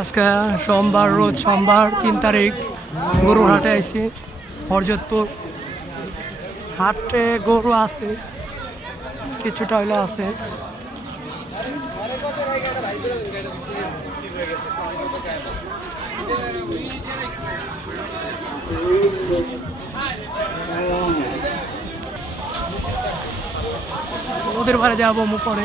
আজকে সোমবার, রোজ সোমবার তিন তারিখ গরুর হাটে আইছি, হরজতপুর। হাটে গরু আছে, কিছুটা হইল আছে। ওদের বাড়ি যাব মু পরে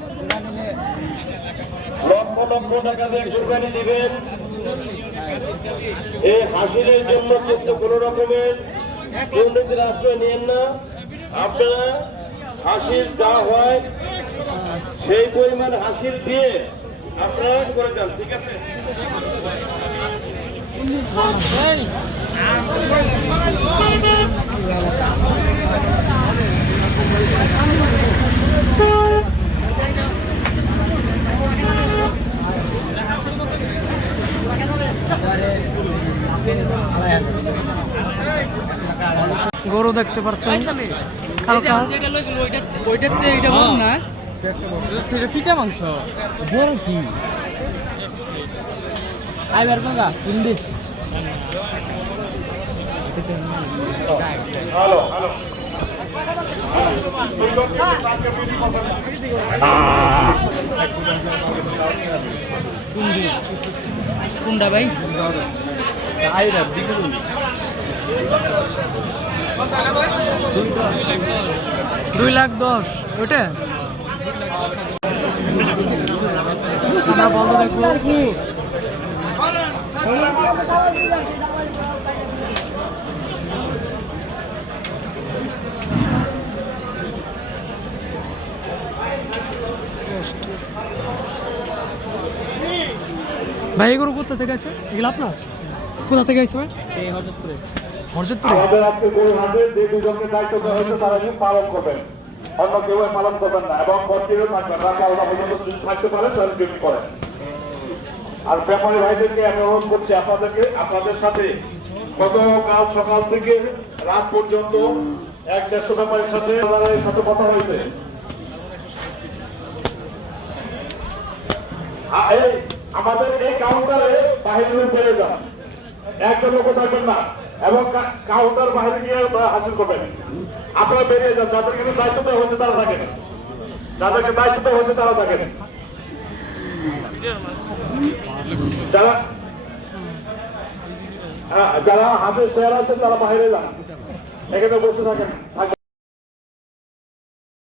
লক্ষ টাকা দিয়ে কোরবানি দিবেন। এই হাসিলের জন্য কিন্তু কোন রকমের দুর্নীতির আশ্রয় নিয়েন না। আপনারা হাসিল যা হয়, সেই পরিমাণ হাসিল দিয়ে আপনারা করে যান, ঠিক আছে? গরু দেখতে পাচ্ছেন হালকা ওইটাতে এটা বল না পিঠা মাংস? বড় কি? আইবার গঙ্গা হিন্দি হ্যালো হ্যালো কোনটা ভাই। দুই লাখ দশ, ওইটা? বন্ধ দেখব ভাই, এগুলো কোথা থেকে আছে এগুলো আপনার? কোথা থেকে আসছে ভাই? আমাদের আজকে গরু হাটে যে দুজনকে দায়িত্ব দেওয়া হয়েছে, তারা কিন্তু পালন করবেন। অন্য কেউ পালন করবেন না, এবং থাকবেন রাত বারোটা পর্যন্ত যদি থাকতে পারে, তাহলে আর ব্যাপারী ভাইদেরকে আমি অনুরোধ করছি, আপনাদেরকে, আপনাদের সাথে গতকাল সকাল থেকে রাত পর্যন্ত এক দেড়শো ব্যাপারীর সাথে সাথে কথা হয়েছে। আমাদের এই কাউন্টারে বাহির বেড়ে যান। একজন লোক থাকবেন না। এবং কাউন্টার বাইরে গিয়ে হাসিল করবেন আপনারা বেরিয়ে যান যাদের কিন্তু দায়িত্ব দেওয়া হচ্ছে তারা থাকেন যাদেরকে দায়িত্ব দেওয়া হচ্ছে তারা থাকেন যারা হ্যাঁ, যারা হাতে শেয়ার আছেন তারা বাইরে যান। এখানে বসে থাকেন।